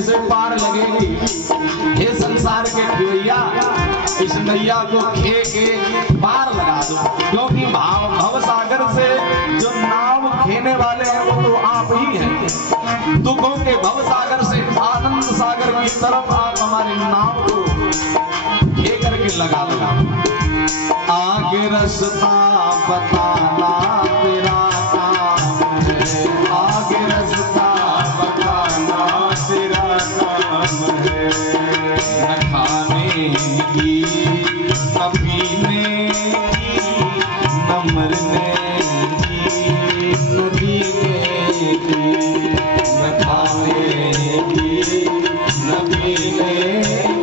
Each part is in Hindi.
कैसे पार लगेगी। हे संसार के खेवैया, इस नैया को खे के पार लगा दो, क्योंकि भव सागर से जो नाव खेने वाले हैं वो तो आप ही हैं। दुखों के भव सागर से आनंद सागर की तरफ आप हमारी नाव को खे करके लगा दो। आगे रास्ता बताना तेरा काम है, आगे रास्ता बताना तेरा काम है। न खाने की न पीने की न मरने की न जीने की, न खाने की न पीने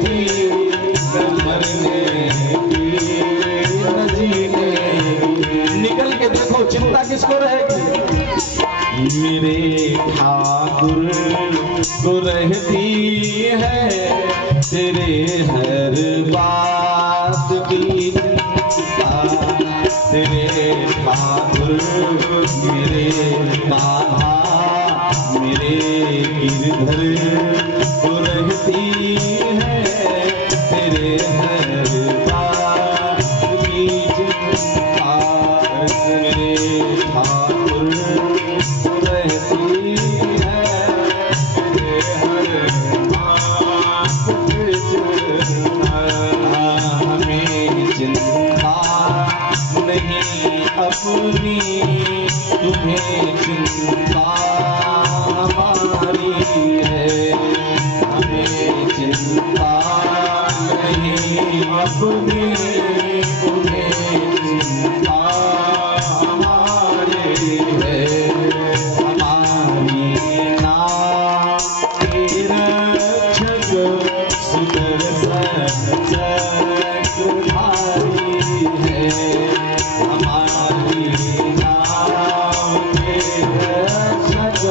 की न मरने की न जीने की। निकल के देखो, चिंता किसको रहेगी। मेरे ठाकुर को रहती है तेरे हर बात की चिंता। तेरे ठाकुर मेरे कान्हा मेरे गिरधर को रहती है तेरे हर बात की चिंता। मेरे ठाकुर को रहती है तेरे हर बात की चिंता। हमें चिंता नहीं अपनी, तुम्हें चिंता हमारी है। हमें चिंता नहीं अपनी, तुम्हें चिंता हमारी है। हमारी नाम तेरा रक्षक सुदर्शन चक्रधारी है। हमारी नाम तेरा रक्षक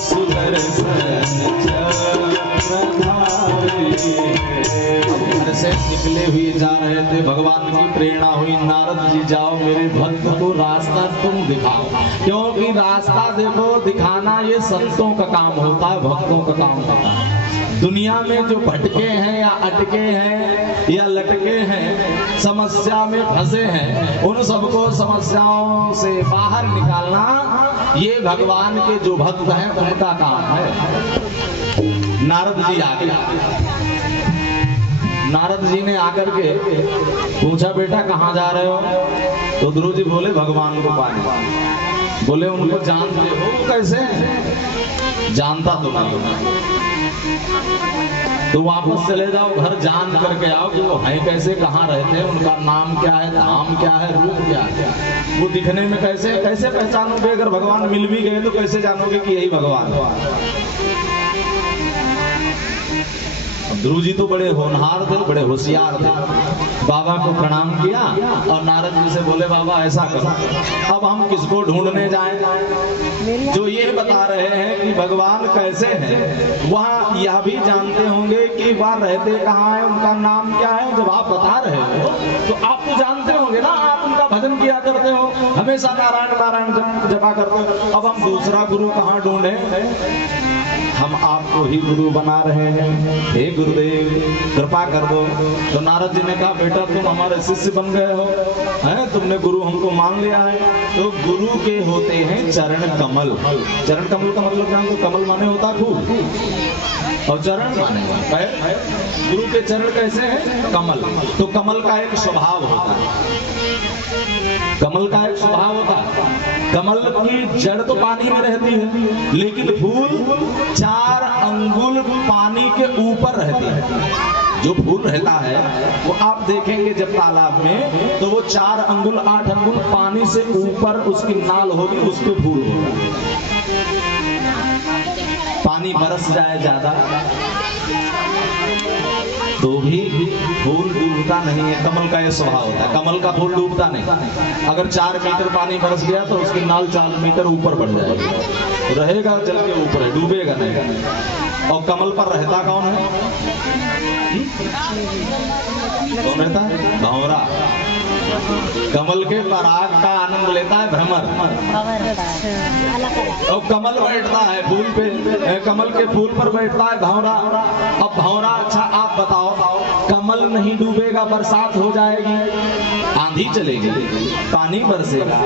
सुदर्शन चक्रधारी है। घर से निकले हुए जा रहे थे, भगवान की प्रेरणा हुई, नारद जी जाओ मेरे भक्त को रास्ता तुम दिखाओ। क्योंकि रास्ता देखो दिखाना ये संतों का काम होता है, भक्तों का काम होता है। दुनिया में जो भटके हैं या अटके हैं या लटके हैं, समस्या में फंसे हैं, उन सबको समस्याओं से बाहर निकालना ये भगवान के जो भक्त हैं उनका काम है। नारद जी आ गए। नारद जी ने आकर के पूछा, बेटा कहाँ जा रहे हो? तो ध्रुव जी बोले भगवान को पाने। बोले उनको जानते हो? कैसे? जानता तो नहीं। तो वापस चले जाओ घर, जान करके आओ कि वो हैं कैसे, कहाँ रहते हैं, उनका नाम क्या है, धाम क्या है, रूप क्या है, वो दिखने में कैसे कैसे पहचानोगे। अगर भगवान मिल भी गए तो कैसे जानोगे कि यही भगवान है। ध्रुव जी तो बड़े होनहार थे, बड़े होशियार थे। बाबा को प्रणाम किया और नारद जी से बोले बाबा ऐसा करो, अब हम किसको ढूंढने जाएं जो ये बता रहे हैं कि भगवान कैसे हैं। वहाँ यह भी जानते होंगे कि वह रहते कहाँ है, उनका नाम क्या है। जब आप बता रहे हो तो आप तो जानते होंगे ना, आप उनका भजन किया करते हो, हमेशा नारायण नारायण जपा करते हो। अब हम दूसरा गुरु कहाँ ढूंढे? हम आपको ही गुरु बना रहे हैं, हे गुरुदेव कृपा कर दो। तो नारद जी ने कहा बेटा तुम हमारे शिष्य बन गए हो, हैं, तुमने गुरु हमको मान लिया है। तो गुरु के होते हैं चरण कमल। चरण कमल का मतलब जानते हो? कमल माने होता फूल और चरण माने पैर। गुरु के चरण कैसे हैं? कमल। तो कमल का एक स्वभाव होता है, कमल का एक स्वभाव होता है। कमल की जड़ तो पानी में रहती है, लेकिन फूल 4 अंगुल पानी के ऊपर रहती है। जो फूल रहता है वो आप देखेंगे जब तालाब में, तो वो 4 अंगुल 8 अंगुल पानी से ऊपर उसकी नाल होगी, उस पे फूल होगा। पानी बरस जाए ज्यादा तो भी फूल डूबता नहीं है। कमल का ये स्वभाव होता है, कमल का फूल डूबता नहीं। अगर 4 मीटर पानी बरस गया तो उसकी नाल 4 मीटर ऊपर बढ़ जाएगी, रहेगा जल के ऊपर है, डूबेगा नहीं। और कमल पर रहता कौन है? कौन रहता है? भंवरा। कमल के पराग का आनंद लेता है भ्रमर। और कमल बैठता है फूल पे, कमल के फूल पर बैठता है भंवरा। अब भंवरा, अच्छा आप बताओ, कमल नहीं डूबेगा, बरसात हो जाएगी, आंधी चलेगी, पानी बरसेगा,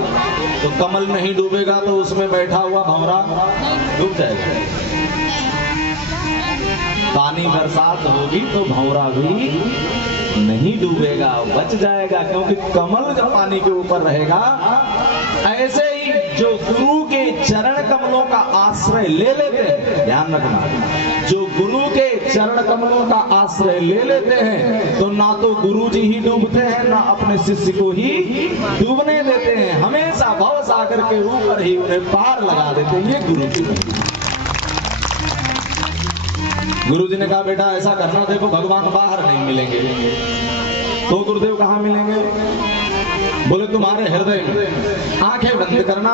तो कमल नहीं डूबेगा तो उसमें बैठा हुआ भंवरा डूब जाएगा। पानी बरसात होगी तो भंवरा भी नहीं डूबेगा, बच जाएगा, क्योंकि कमल जब पानी के ऊपर रहेगा। ऐसे ही जो गुरु के चरण कमलों का आश्रय ले लेते हैं, ध्यान रखना, जो गुरु के चरण कमलों का आश्रय ले लेते हैं तो ना तो गुरु जी ही डूबते हैं, ना अपने शिष्य को ही डूबने देते हैं, हमेशा भव सागर के ऊपर ही उन्हें पार लगा देते हैं। ये गुरु जी। गुरु जी ने कहा बेटा ऐसा करना, देखो भगवान बाहर नहीं मिलेंगे। तो गुरुदेव कहाँ मिलेंगे? बोले तुम्हारे हृदय में। आंखें बंद करना,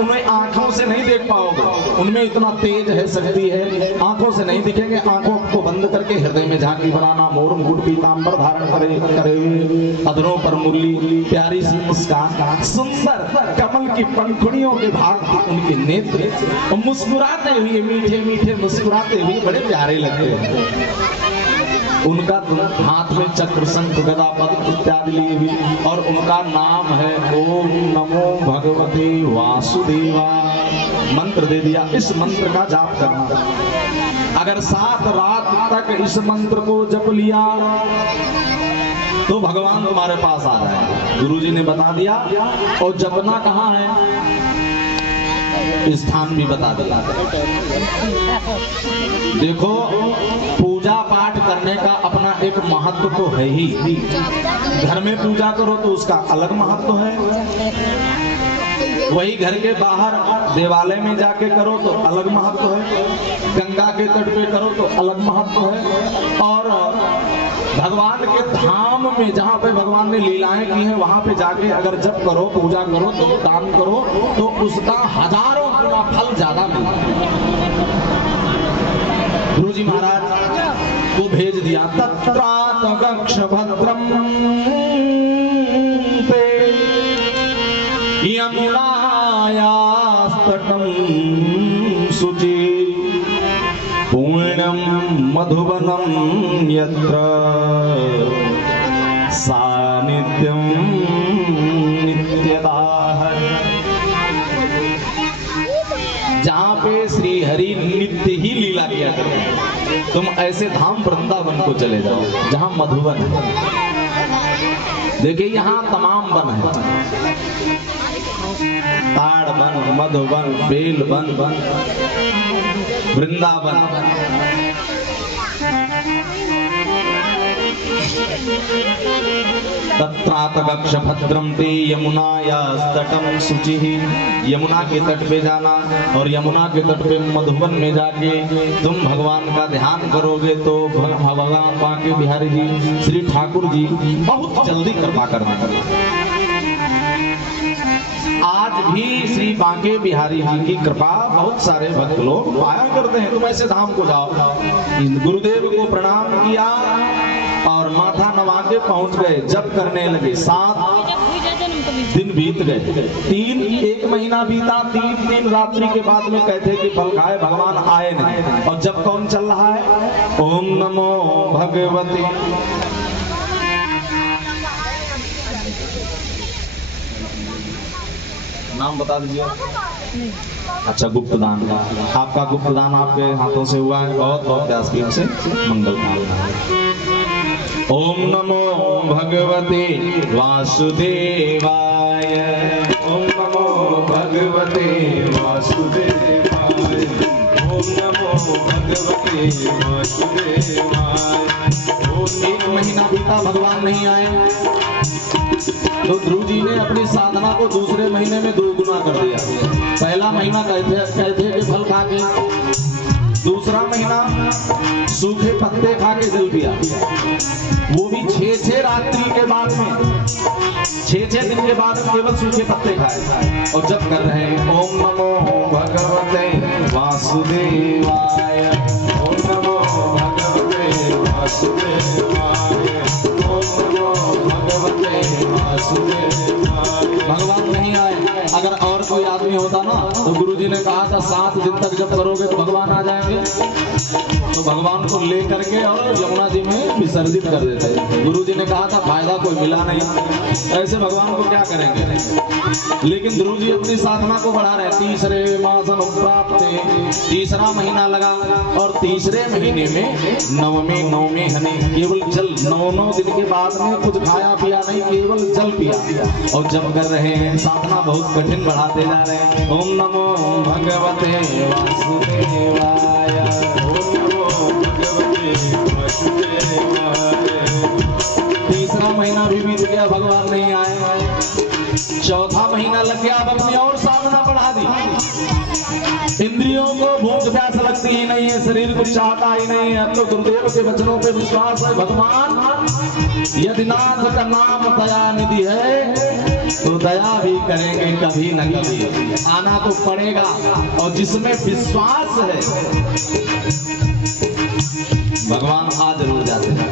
उन्हें आंखों से नहीं देख पाओगे, उनमें इतना तेज है, शक्ति है, आंखों से नहीं दिखेंगे। आंखों को बंद करके हृदय में झांकी बनाना, मोर मुकुट पीतांबर धारण करे हुए, अधरों पर मुरली, प्यारी सी मुस्कान, सुंदर कमल की पंखुड़ियों के भाग उनके नेत्र, और मुस्कुराते हुए, मीठे मीठे मुस्कुराते हुए बड़े प्यारे लगते हैं। उनका हाथ में चक्र, शंख, गदा, पद्म इत्यादि लिए हुए, और उनका नाम है ओम नमो भगवते वासुदेवा। मंत्र दे दिया, इस मंत्र का जाप करना। अगर 7 रात तक इस मंत्र को जप लिया तो भगवान तुम्हारे पास आ जाए। गुरुजी ने बता दिया। और जपना कहाँ है, स्थान भी बता दिया। देखो पूजा पाठ करने का अपना एक महत्व तो है ही। घर में पूजा करो तो उसका अलग महत्व है, वही घर के बाहर देवालय में जाके करो तो अलग महत्व है, गंगा के तट पे करो तो अलग महत्व है, और भगवान के धाम में जहाँ पे भगवान ने लीलाएं की हैं वहां पे जाके अगर जप करो, पूजा करो, तो दान करो तो उसका हजारों गुना फल ज्यादा मिलता है। गुरु जी महाराज को भेज दिया। तत्रात गक्ष भद्रम पे यमुनायास्तटं शुचि पुण्यं मधुवनं यत्र सानिध्यं नित्यदाः। जहाँ पे श्री हरि नित्य ही लीला किया करते हैं, तुम ऐसे धाम वृंदावन को चले जाओ जहाँ मधुवन है। देखिए यहाँ तमाम वन है, ताड़ वन, मधुवन, बेल वन, वृंदावन। तत्रात गक्ष भद्रम ते यमुनायास्तटं शुचिः। यमुना के तट पे जाना, और यमुना के तट पे मधुबन में जाके तुम भगवान का ध्यान करोगे तो भगवान बांके बिहारी जी, श्री ठाकुर जी बहुत जल्दी कृपा करने। आज भी श्री बांके बिहारी जी की कृपा बहुत सारे भक्त लोग पाया करते हैं। तुम ऐसे धाम को जाओ। गुरुदेव को प्रणाम किया और माथा नवा के पहुंच गए, जब करने लगे। 7 दिन बीत गए, 1 महीना बीता, 3 दिन रात्रि के बाद में कहते कि फल खाए, भगवान आए नहीं। और जब कौन चल रहा है, ओम नमो भगवते। नाम बता दीजिए। अच्छा, गुप्त दान। आपका गुप्त दान आपके हाथों से हुआ है, बहुत बहुत व्यासपीठ से मंगल कामना। ओम नमो भगवते वासुदेवाय। ओम नमो भगवते वासुदेवाय। ओम नमो भगवते वासुदेवाय। 1 महीना बीता, भगवान नहीं आए तो ध्रुव जी ने अपनी साधना को दूसरे महीने में 2 गुना कर दिया। पहला महीना कहते कि फल खा के, दूसरा महीना सूखे पत्ते खा के जल दिया, वो भी 6 रात्रि के बाद में, 6 दिन के बाद केवल सूखे पत्ते खाए। और जब कर रहे हैं ओम नमो भगवते वासुदेवाय। ओम नमो भगवते वासुदेवाय। ओम नमो भगवते वासुदेवाय। भगवान नहीं आए। अगर और कोई आदमी होता ना तो गुरुजी ने कहा था 7 दिन तक जब करोगे तो भगवान आ जाएंगे, तो भगवान को लेकर के और यमुना जी में विसर्जित कर देते। गुरुजी ने कहा था फायदा कोई मिला नहीं, ऐसे भगवान को क्या करेंगे। लेकिन ध्रुव जी अपनी साधना को बढ़ा रहे। तीसरे मास अनुप्राप्त, तीसरा महीना लगा और तीसरे महीने में नवमे हने केवल जल 9 दिन के बाद में कुछ खाया पिया नहीं, केवल जल पिया और जब कर रहे हैं साधना बहुत कठिन बढ़ाते जा रहे हैं। ओम नमो भगवते वासुदेवाय, ओम नमो भगवते वासुदेवाय। तीसरा महीना भी बीत गया, भगवान नहीं आए। चौथा महीना लग गया, अब अपनी और साधना बढ़ा दी। इंद्रियों को भूख प्यास लगती ही नहीं है, शरीर कुछ चाहता ही नहीं है। अब तो गुरुदेव के वचनों पे विश्वास है। भगवान यदि नाथ का नाम दया निधि है तो दया भी करेंगे कभी न कभी, आना तो पड़ेगा। और जिसमें विश्वास है भगवान आ जरूर जाते हैं।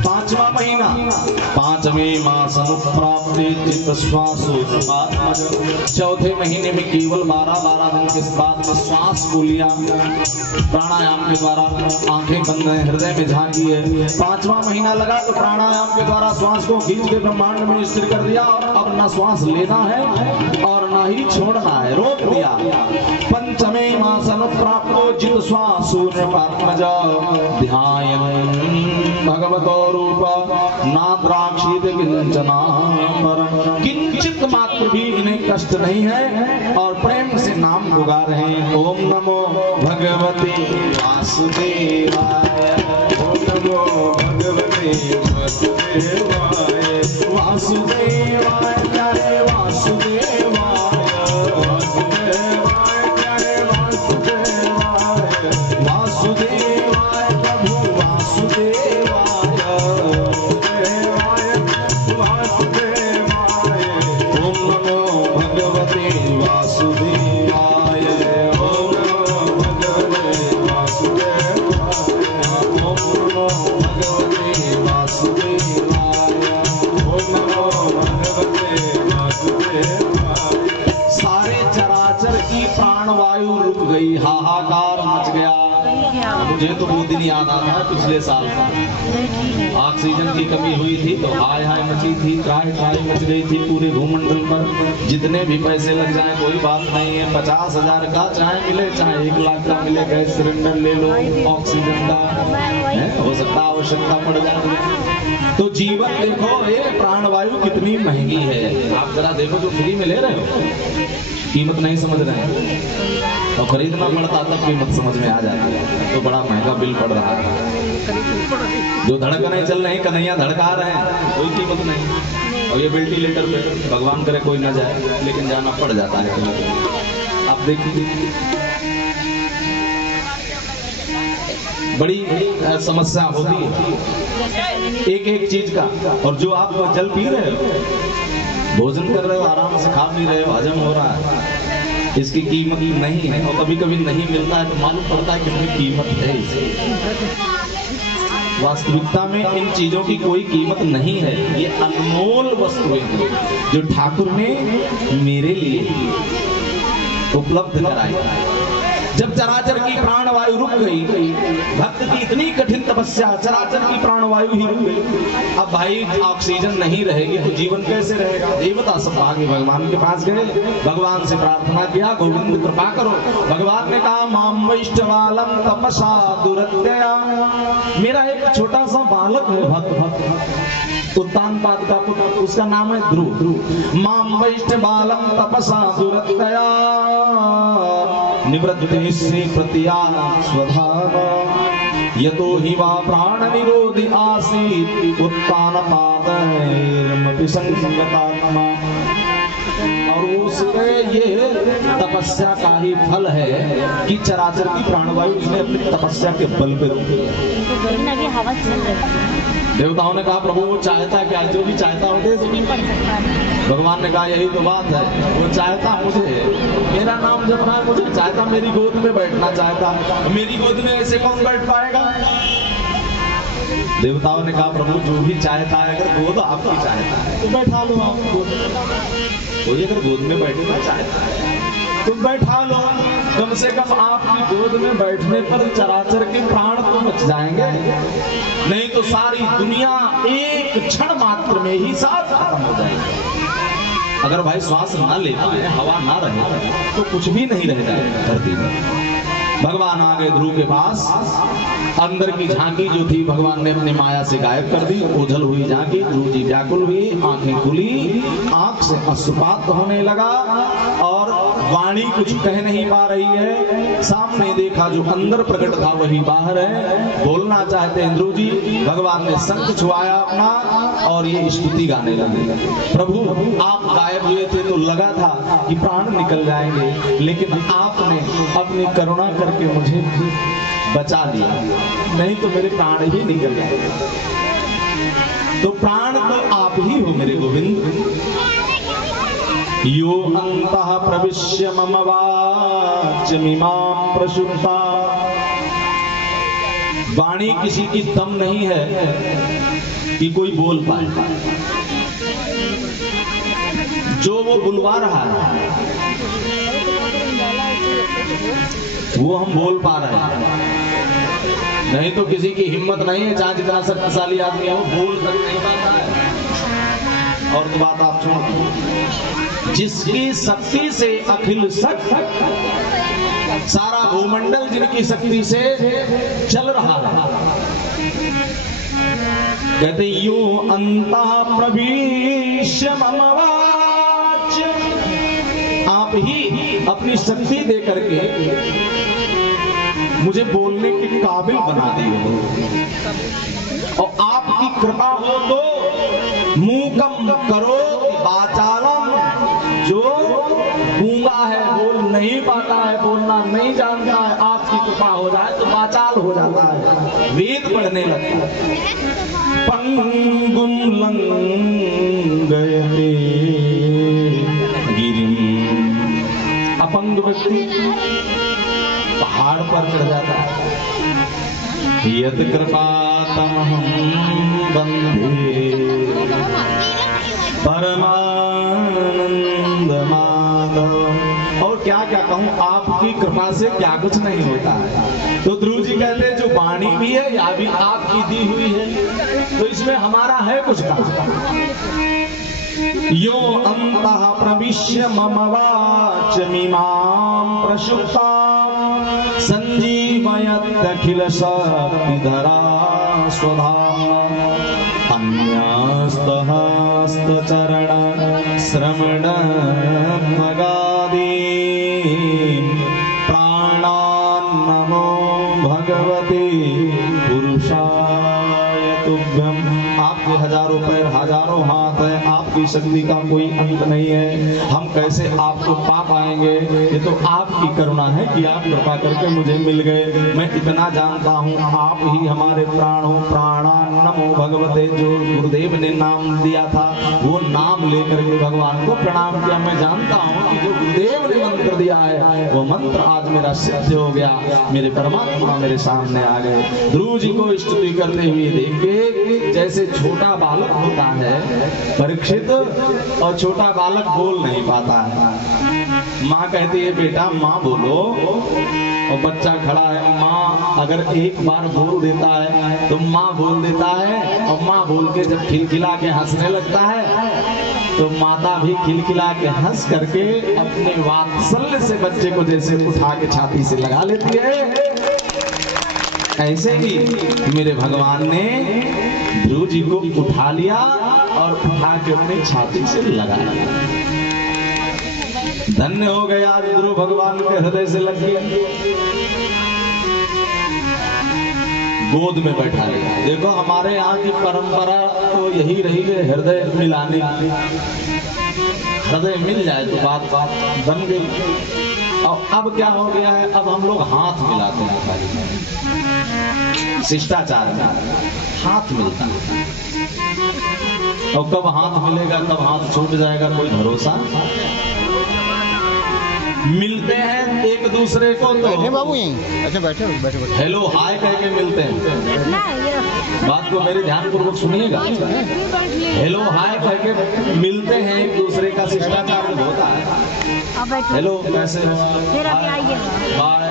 5वां महीना 5वें मास अनुप्राप्ति चौथे महीने में केवल 12 दिन के बाद श्वास को लिया, प्राणायाम के द्वारा आंखें बंद है, हृदय में झांकी है। 5वां महीना लगा तो प्राणायाम के द्वारा श्वास को खींच के ब्रह्मांड में स्थिर कर दिया और अब ना श्वास लेना है और ना ही छोड़ना है, रोक दिया। 5वें मास अनुप्राप्तो जित श्वास सूर्य पात्मजा ध्यान भगवतो रूप नाद्राक्षित किंचना परम। किंचित मात्र भी इन्हें कष्ट नहीं है और प्रेम से नाम पुकार रहे हैं। ओम नमो भगवते वासुदेवाय, ओम नमो भगवते वासुदेवाय, वासुदेवाय प्यारे वासुदेवाय, वासुदेवाय प्यारे वासुदेवाय, वासुदेवाय प्रभु वासुदेवाय, हाहाकार मच गया। मुझे तो वो दिन याद आता है पिछले साल का, ऑक्सीजन की कमी हुई थी तो हाय हाय मची थी, त्राही मच गई थी पूरे भूमंडल पर। जितने भी पैसे लग जाए कोई बात नहीं है, 50,000 का चाहे मिले चाहे 1 लाख का मिले, गैस सिलेंडर ले लो, ऑक्सीजन का हो सकता आवश्यकता पड़ जाए। तो जीवन देखो, ये प्राणवायु कितनी महंगी है। आप जरा देखो जो फ्री में ले रहे हो कीमत नहीं समझ रहे हैं और खरीदना पड़ता तब कीमत समझ में आ जाती है, तो बड़ा महंगा बिल पड़ रहा है। जो धड़कने चल रहे हैं, कन्हैया धड़का रहे हैं, कोई कीमत नहीं। और ये वेंटिलेटर पे भगवान करे कोई न जाए लेकिन जाना पड़ जाता है। आप देखिए बड़ी समस्या होती है एक चीज का। और जो आप जल पी रहे हो, भोजन कर रहे हो, आराम से खा पी रहे हो, हजम हो रहा है, इसकी कीमत नहीं है। और कभी कभी नहीं मिलता है तो मालूम पड़ता है कितनी कीमत है इसकी। वास्तविकता में इन चीजों की कोई कीमत नहीं है। ये अनमोल वस्तुएं हैं जो ठाकुर ने मेरे लिए उपलब्ध कराई। जब चराचर की प्राणवायु रुक गई, भक्त की इतनी कठिन तपस्या, चराचर की प्राणवायु ही रुक गई। अब भाई ऑक्सीजन नहीं रहेगी तो जीवन कैसे रहेगा। देवता सब भागे भगवान के पास गए, भगवान से प्रार्थना किया, गोविंद कृपा करो। भगवान ने कहा माम वैष्णवालम तपसा दुरत्यया, मेरा एक छोटा सा बालक है भक्त उत्तानपाद का पुत्र, उसका नाम है ध्रुव। माम वैष्णवालम तपसा दुरत्यया निवृत्ति श्री प्रतिया स्वधावा यतो ही वा प्राण निरोधी आसीत् उत्तानपादैर्मपि संगतात्मा। और उसके ये तपस्या का ही फल है कि चराचर की प्राणवायु उसने अपनी तपस्या के बल पे रोकी। देवताओं ने कहा प्रभु वो चाहता क्या, जो भी चाहता हो दे। भगवान ने कहा यही तो बात है, वो चाहता मुझे, मेरा नाम जपना है, मुझे चाहता मेरी गोद में बैठना चाहता। मेरी गोद में ऐसे कौन बैठ पाएगा। देवताओं ने कहा प्रभु जो भी चाहता है, अगर गोद आपकी चाहता है तो बैठा लो आप गोद में। कोई अगर गोद में बैठना चाहता है तो बैठा लो, कम से कम आपकी गोद में बैठने पर चराचर के प्राण तो बच जाएंगे, नहीं तो सारी दुनिया एक क्षण मात्र में ही साथ खत्म हो जाएगी। अगर भाई श्वास ना ले पाए, हवा ना रहे तो कुछ भी नहीं रह जाएगा धरती में। भगवान आ गए ध्रुव के पास, अंदर की झांकी जो थी भगवान ने अपनी माया से गायब कर दी, ओझल हुई झांकी, ध्रुव जी व्याकुल हुई, आंखें खुली, आंख से अश्रुपात होने लगा और वाणी कुछ कह नहीं पा रही है। सामने देखा जो अंदर प्रकट था वही बाहर है, बोलना चाहते हैं ध्रुव जी। भगवान ने शंख छुआया अपना और ये स्तुति गाने लगे, प्रभु आप गायब हुए थे तो लगा था कि प्राण निकल जाएंगे, लेकिन आपने अपनी करुणा करके मुझे बचा लिया, नहीं तो मेरे प्राण ही निकल जाएंगे। तो प्राण तो आप ही हो मेरे गोविंद। यो अंतः प्रविश्य मम वाचमिमां प्रसुप्ता। वाणी किसी की दम नहीं है कि कोई बोल पाए, जो वो बुलवा रहा है वो हम बोल पा रहे हैं, नहीं तो किसी की हिम्मत नहीं है, चाहे जितना शक्तिशाली आदमी है वो बोल कर नहीं पाता है। और तो बात आप सुनो, जिसकी शक्ति से अखिल शक्ति, सारा भूमंडल जिनकी शक्ति से चल रहा है, कहते यो अंतः प्रविश्य मम वाच। आप ही अपनी शक्ति दे करके मुझे बोलने के काबिल बना दिए हो, और आपकी कृपा हो तो मूकम करो वाचालम, जो गूंगा है, बोल नहीं पाता है, बोलना नहीं जानता है, आपकी कृपा हो जाए तो वाचाल हो जाता है, वेद पढ़ने लगता है। पंगुम लंघयते गिरिम। अपंग व्यक्ति पहाड़ पर चढ़ जाता है। यत कृपातमहं वन्दे परमानंद माधव। और क्या क्या कहूं, आपकी कृपा से क्या कुछ नहीं होता है। तो ध्रुव जी कहते हैं जो वाणी भी है या भी आपकी दी हुई है, तो इसमें हमारा है कुछ काम। यो अंतः प्रविश्य मम वाचमिमां प्रसुप्तां संजीवयत्यखिल शक्तिधरा स्वधाम्ना। अन्यस्तहस्तचरण श्रवण मगादीन् प्राणान् नमो भगवते पुरुषाय तुभ्यम्। आपके हजारों पैर, हजारों हाथ है, आपकी शक्ति का कोई अंत नहीं है, हम कैसे आपको पा पाएंगे। ये तो आपकी करुणा है कि आप कृपा करके मुझे मिल गए। मैं इतना जानता हूँ आप ही हमारे प्राण हो। प्राणान नमो भगवते, जो गुरुदेव ने नाम दिया था वो नाम लेकर के भगवान को प्रणाम किया। मैं जानता हूँ कि जो गुरुदेव ने मंत्र दिया है वो मंत्र आज मेरा सिद्ध हो गया, मेरे परमात्मा मेरे सामने आ गए। ध्रुव जी को स्तुति करते हुए देखिए, जैसे छोटा बालक होता है परीक्षित, और छोटा बालक बोल नहीं पाता है। माँ कहती है बेटा माँ बोलो, और बच्चा खड़ा है, माँ अगर एक बार बोल देता है तो माँ बोल देता है, और माँ बोल के जब खिलखिला के हंसने लगता है तो माता भी खिलखिला के हंस करके अपने वात्सल्य से बच्चे को जैसे उठा के छाती से लगा लेती है। ऐसे ही मेरे भगवान ने ध्रुव जी को उठा लिया और उठा के अपनी छाती से लगाया। धन्य हो गया ध्रुव, भगवान के हृदय से लग गया, गोद में बैठा लिया। देखो हमारे यहाँ की परंपरा तो यही रही है, हृदय मिलाने की। हृदय मिल जाए तो बात बात बन गई। और अब क्या हो गया है, अब हम लोग हाथ मिलाते हैं। शिष्टाचार में हाथ मिलता है, और कब हाथ मिलेगा कब हाथ छूट जाएगा कोई भरोसा। मिलते हैं एक दूसरे को तो बाबू यहीं अच्छा बैठे बैठे बैठे हेलो हाय कह के मिलते हैं। बात को मेरे ध्यान पूर्वक सुनिएगा। हेलो हाय कह के मिलते हैं एक दूसरे का शिष्टाचार होता है। हेलो कैसे हो बाय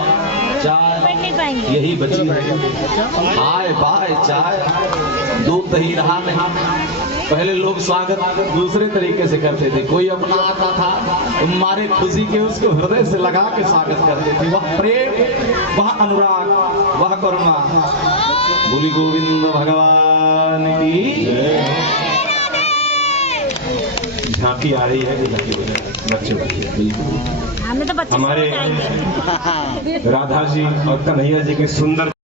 चाय यही बची है। हाय बाय चाय दूध दही रहा नहीं। पहले लोग स्वागत दूसरे तरीके से करते थे। कोई अपना आता था हमारे खुशी के उसको हृदय से लगा के स्वागत करते थे। वह प्रेम वह अनुराग वह करुणा। बोली गोविंद भगवान की झांकी आ रही है। बच्चे बिल्कुल हमें तो बच्चे हमारे राधा जी और कन्हैया जी की सुंदर